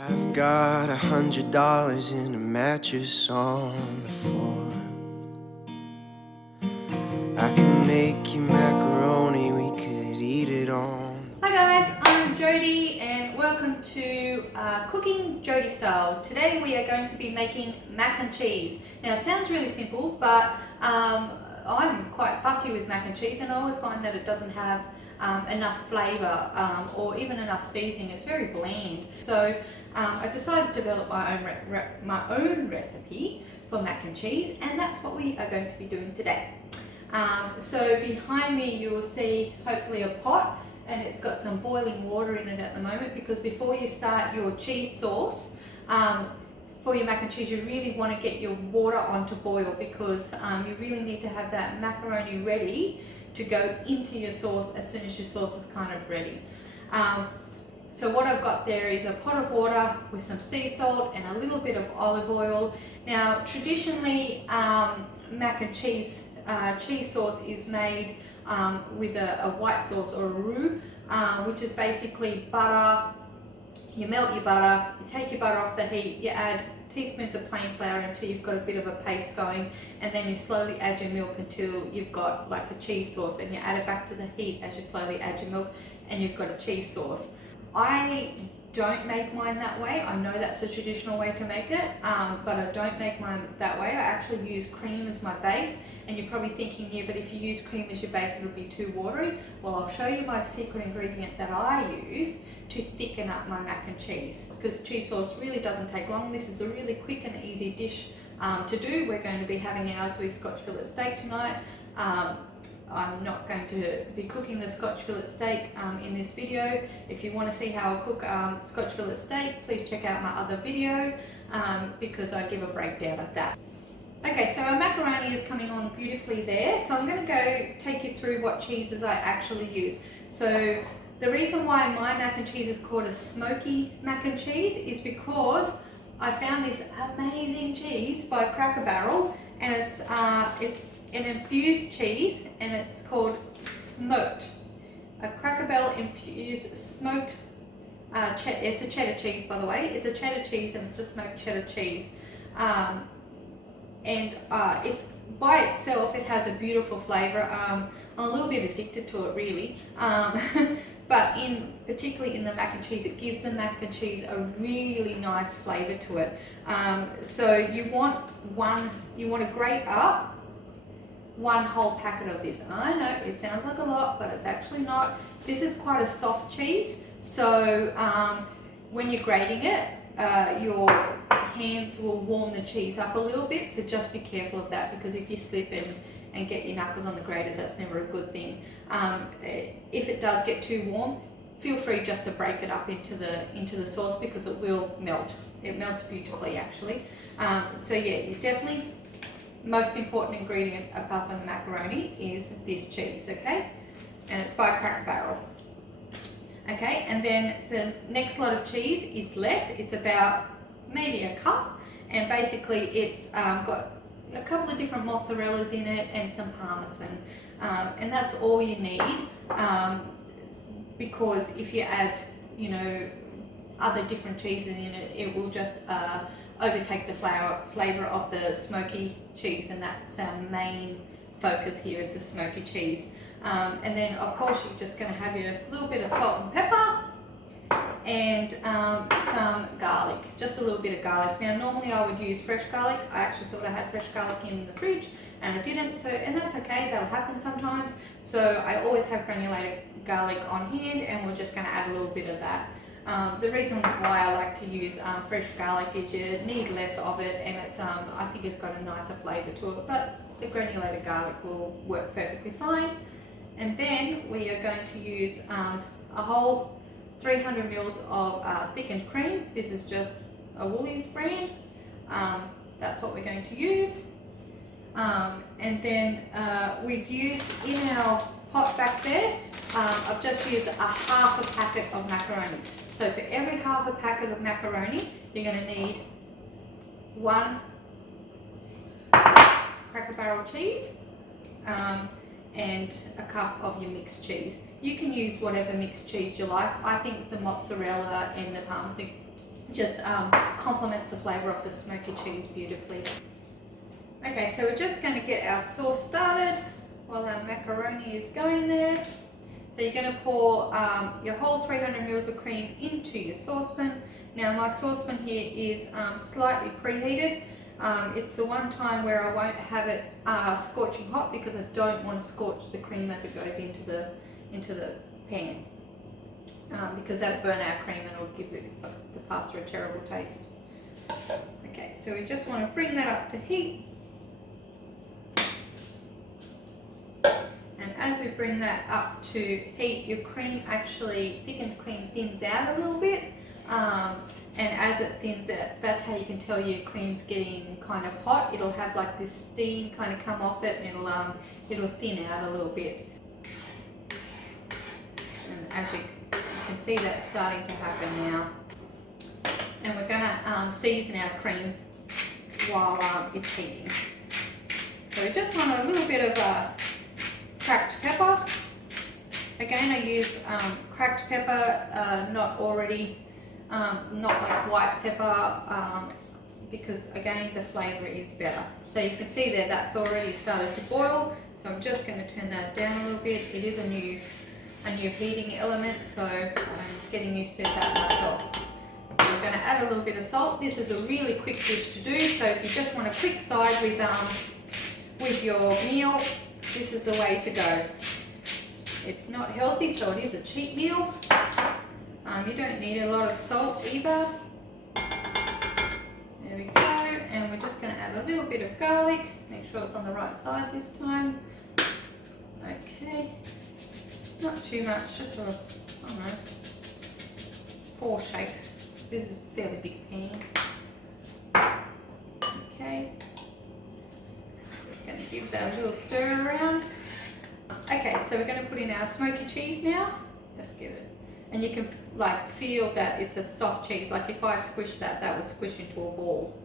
I've got $100 in a mattress on the floor. I can make you macaroni, we could eat it on. Hi guys, I'm Jody and welcome to Cooking Jody Style. Today we are going to be making mac and cheese. Now it sounds really simple, but I'm quite fussy with mac and cheese and I always find that it doesn't have enough flavour or even enough seasoning. It's very bland. So I decided to develop my own recipe for mac and cheese, and that's what we are going to be doing today. So behind me you will see hopefully a pot, and it's got some boiling water in it at the moment, because before you start your cheese sauce for your mac and cheese, you really want to get your water on to boil, because you really need to have that macaroni ready to go into your sauce as soon as your sauce is kind of ready. So what I've got there is a pot of water with some sea salt and a little bit of olive oil. Now traditionally mac and cheese sauce is made with a white sauce or a roux, which is basically butter. You melt your butter, you take your butter off the heat, you add teaspoons of plain flour until you've got a bit of a paste going, and then you slowly add your milk until you've got like a cheese sauce, and you add it back to the heat as you slowly add your milk, and you've got a cheese sauce. I don't make mine that way. I know that's a traditional way to make it, but I don't make mine that way. I actually use cream as my base, and you're probably thinking, yeah, but if you use cream as your base, it'll be too watery. Well, I'll show you my secret ingredient that I use to thicken up my mac and cheese, because cheese sauce really doesn't take long. This is a really quick and easy dish to do. We're going to be having ours with Scotch fillet steak tonight. I'm not going to be cooking the Scotch fillet steak in this video. If you want to see how I cook Scotch fillet steak, please check out my other video because I give a breakdown of that. Okay, so our macaroni is coming on beautifully there. So I'm going to go take you through what cheeses I actually use. So the reason why my mac and cheese is called a smoky mac and cheese is because I found this amazing cheese by Cracker Barrel, and it's an infused cheese, and it's called smoked. A Cracker Barrel infused smoked, it's a cheddar cheese, by the way. It's a cheddar cheese, and it's a smoked cheddar cheese. It's by itself, it has a beautiful flavour. I'm a little bit addicted to it really, but particularly in the mac and cheese, it gives the mac and cheese a really nice flavour to it. So you want to grate up one whole packet of this. I know it sounds like a lot, but it's actually not. This is quite a soft cheese, so when you're grating it, your hands will warm the cheese up a little bit, so just be careful of that, because if you slip and get your knuckles on the grater, that's never a good thing. If it does get too warm, feel free just to break it up into the sauce, because it will melt. It melts beautifully actually. So yeah, you definitely, most important ingredient apart from the macaroni is this cheese, okay? And it's by Cracker Barrel. Okay, and then the next lot of cheese is less. It's about maybe a cup, and basically it's got a couple of different mozzarellas in it and some Parmesan, and that's all you need, because if you add, you know, other different cheeses in it, it will just overtake the flavour of the smoky cheese, and that's our main focus here, is the smoky cheese. And then of course you're just going to have your little bit of salt and pepper and some garlic, just a little bit of garlic. Now normally I would use fresh garlic. I actually thought I had fresh garlic in the fridge and I didn't, so, and that's okay, that'll happen sometimes. So I always have granulated garlic on hand, and we're just going to add a little bit of that. The reason why I like to use fresh garlic is you need less of it, and it's I think it's got a nicer flavour to it, but the granulated garlic will work perfectly fine. And then we are going to use a whole 300 mils of thickened cream. This is just a Woolies brand. That's what we're going to use. And then we've used in our pot back there, I've just used a half a packet of macaroni. So for every half a packet of macaroni, you're going to need one Cracker Barrel cheese, and a cup of your mixed cheese. You can use whatever mixed cheese you like. I think the mozzarella and the Parmesan just complements the flavour of the smoky cheese beautifully. Okay, so we're just going to get our sauce started while our macaroni is going there. So you're going to pour your whole 300 ml of cream into your saucepan. Now my saucepan here is slightly preheated. It's the one time where I won't have it scorching hot because I don't want to scorch the cream as it goes into the pan. Because that'll burn our cream and it'll give the pasta a terrible taste. Okay, so we just want to bring that up to heat. And as we bring that up to heat, your cream actually, thickened cream thins out a little bit. And as it thins out, that's how you can tell your cream's getting kind of hot. It'll have like this steam kind of come off it, and it'll thin out a little bit. And as you can see, that's starting to happen now. And we're gonna season our cream while it's heating. So we just want a little bit of cracked pepper. Again, I use cracked pepper, not like white pepper, because again the flavour is better. So you can see there that's already started to boil. So I'm just going to turn that down a little bit. It is a new heating element, so I'm getting used to that myself. We're going to add a little bit of salt. This is a really quick dish to do. So if you just want a quick side with your meal, this is the way to go. It's not healthy, so it is a cheap meal. You don't need a lot of salt either. There we go. And we're just going to add a little bit of garlic. Make sure it's on the right side this time. Okay. Not too much, just I don't know, 4 shakes. This is a fairly big pan. Okay. Just going to give that a little stir around. Okay, so we're going to put in our smoky cheese now. Let's give it. And you can like feel that it's a soft cheese. Like if I squish that would squish into a ball.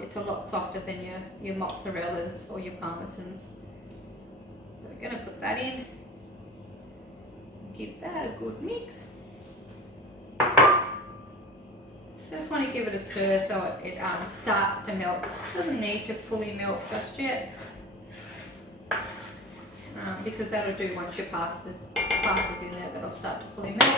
It's a lot softer than your mozzarellas or your parmesans. So we're going to put that in. Give that a good mix. Just want to give it a stir so it starts to melt. Doesn't need to fully melt just yet. Because that'll do once your pasta's in there, that'll start to fully melt.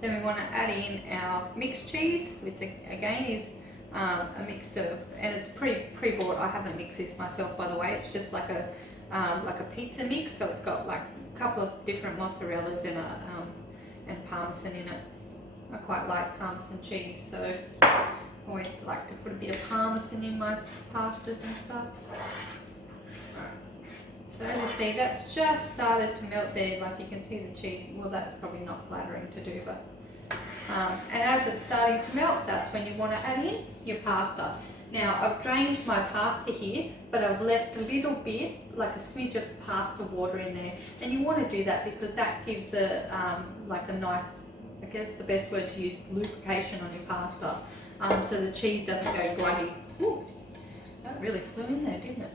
Then we want to add in our mixed cheese, which again is a mix of, and it's pre-bought. I haven't mixed this myself, by the way. It's just like a pizza mix, so it's got like a couple of different mozzarellas and Parmesan in it. I quite like Parmesan cheese, so I always like to put a bit of Parmesan in my pastas and stuff. So as you see, that's just started to melt there. Like you can see the cheese. Well, that's probably not flattering to do, but and as it's starting to melt, that's when you want to add in your pasta. Now I've drained my pasta here, but I've left a little bit, like a smidge of pasta water in there, and you want to do that because that gives like a nice, I guess the best word to use, lubrication on your pasta, so the cheese doesn't go gluggy. Ooh, that really flew in there, didn't it?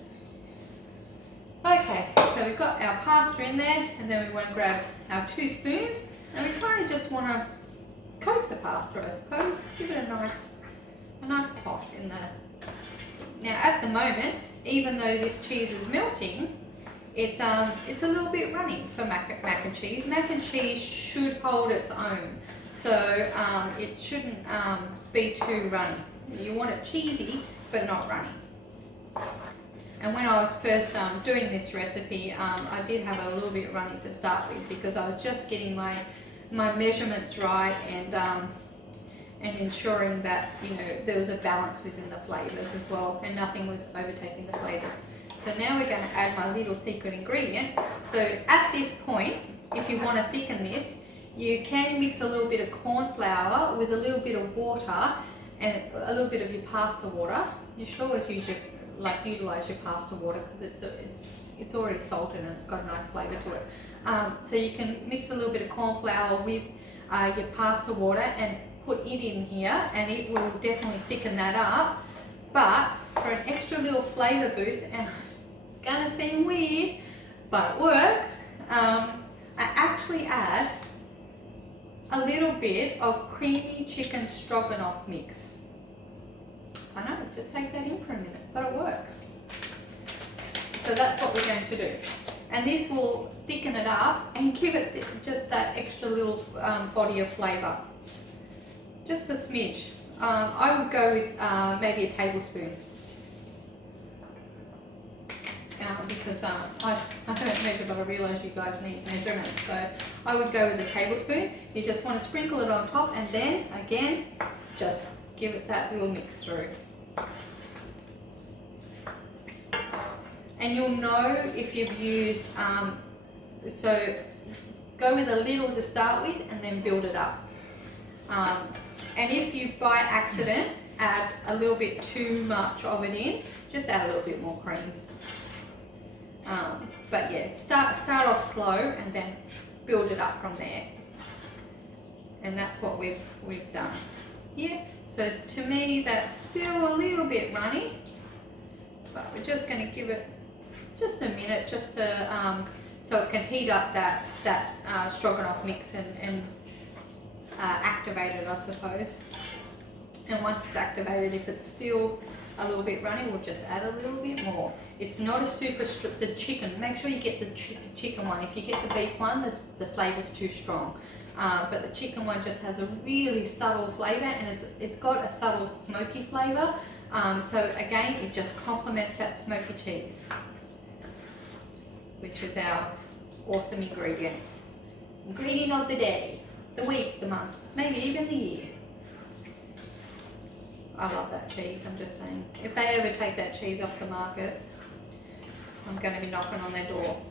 Okay, so we've got our pasta in there, and then we want to grab our 2 spoons, and we kind of just want to coat the pasta, I suppose. Give it a nice toss in there. Now at the moment, even though this cheese is melting, it's a little bit runny for mac and cheese. Mac and cheese should hold its own, so it shouldn't be too runny. You want it cheesy, but not runny. And when I was first doing this recipe, I did have a little bit runny to start with because I was just getting my measurements right and ensuring that there was a balance within the flavours as well, and nothing was overtaking the flavours. So now we're going to add my little secret ingredient. So at this point, if you want to thicken this, you can mix a little bit of corn flour with a little bit of water and a little bit of your pasta water. You should always use utilize your pasta water because it's already salted and it's got a nice flavour to it. So you can mix a little bit of corn flour with your pasta water and put it in here, and it will definitely thicken that up. But for an extra little flavour boost, and it's gonna seem weird, but it works, I actually add a little bit of creamy chicken stroganoff mix. I know, just take that in for a minute, but it works. So that's what we're going to do. And this will thicken it up and give it just that extra little body of flavour. Just a smidge. I would go with maybe a tablespoon. Because I don't measure, but I realise you guys need measurements. So I would go with a tablespoon. You just want to sprinkle it on top and then, again, just give it that little mix through. And you'll know if you've used, so go with a little to start with and then build it up. And if you by accident add a little bit too much of it in, just add a little bit more cream. But yeah, start off slow and then build it up from there. And that's what we've done. Yeah, so to me that's still a little bit runny, but we're just going to give it just a minute, just to so it can heat up that stroganoff mix and activate it, I suppose. And once it's activated, if it's still a little bit runny, we'll just add a little bit more. It's not a super the chicken. Make sure you get the chicken one. If you get the beef one, the flavour's too strong. But the chicken one just has a really subtle flavour, and it's got a subtle smoky flavour. So again, it just complements that smoky cheese, which is our awesome ingredient. Ingredient of the day, the week, the month, maybe even the year. I love that cheese, I'm just saying. If they ever take that cheese off the market, I'm going to be knocking on their door.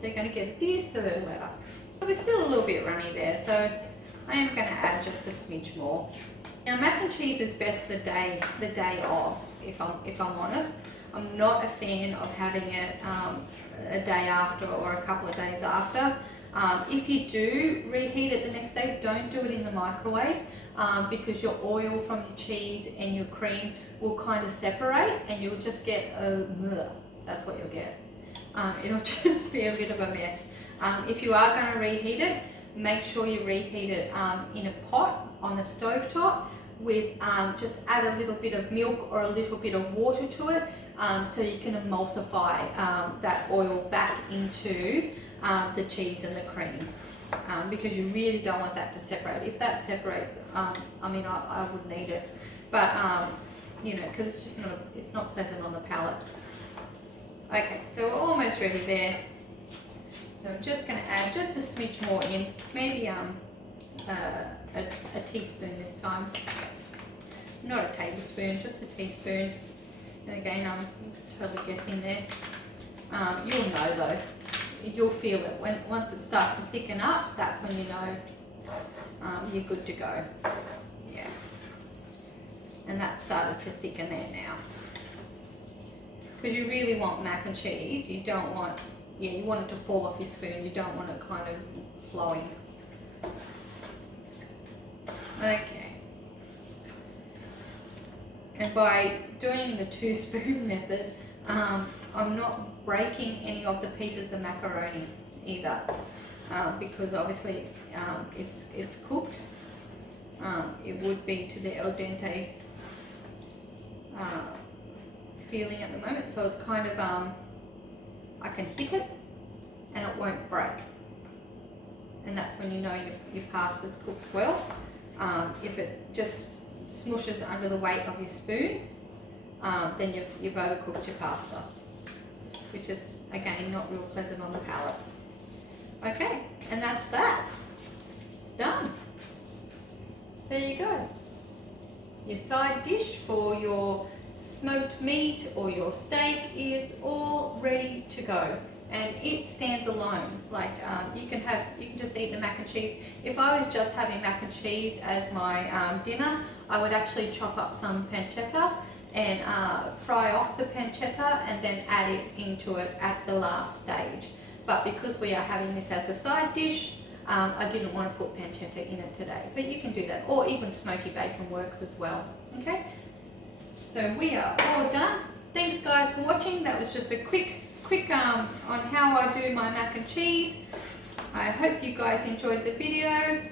They're going to get a Dear Sir letter. But we're still a little bit runny there, so I am going to add just a smidge more. Now mac and cheese is best the day of, if I'm honest. I'm not a fan of having it a day after or a couple of days after. If you do reheat it the next day, don't do it in the microwave because your oil from your cheese and your cream will kind of separate and you'll just get that's what you'll get. It'll just be a bit of a mess. If you are going to reheat it, make sure you reheat it in a pot on the stove top with just add a little bit of milk or a little bit of water to it so you can emulsify that oil back into the cheese and the cream because you really don't want that to separate. If that separates, I mean, I wouldn't eat it, but you know, because it's just it's not pleasant on the palate. Okay, so we're almost ready there. So I'm just going to add just a smidge more in, maybe a teaspoon this time. Not a tablespoon, just a teaspoon. And again, I'm totally guessing there. You'll know though. You'll feel it. Once it starts to thicken up, that's when you know you're good to go. Yeah. And that's started to thicken there now. Because you really want mac and cheese, you don't want, you want it to fall off your spoon, you don't want it kind of flowing. Okay. And by doing the 2-spoon method, I'm not breaking any of the pieces of macaroni either, because obviously it's cooked. It would be to the al dente feeling at the moment, so it's kind of I can hit it and it won't break, and that's when you know your pasta's cooked well. If it just smushes under the weight of your spoon, then you've overcooked your pasta, which is again not real pleasant on the palate. Okay, and that's that. It's done. There you go. Your side dish for your smoked meat or your steak is all ready to go, and it stands alone. Like you can just eat the mac and cheese. If I was just having mac and cheese as my dinner, I would actually chop up some pancetta and fry off the pancetta and then add it into it at the last stage. But because we are having this as a side dish, I didn't want to put pancetta in it today, but you can do that, or even smoky bacon works as well. Okay, so we are all done. Thanks guys for watching. That was just a quick on how I do my mac and cheese. I hope you guys enjoyed the video.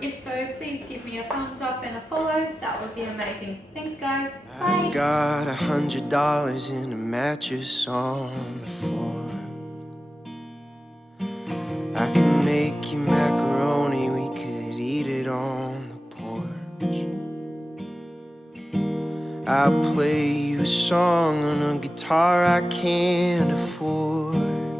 If so, please give me a thumbs up and a follow. That would be amazing. Thanks, guys. I've Bye. got $100 in a mattress on the floor. I can make you macaroni, we could eat it on the porch. I'll play you a song on a guitar I can't afford.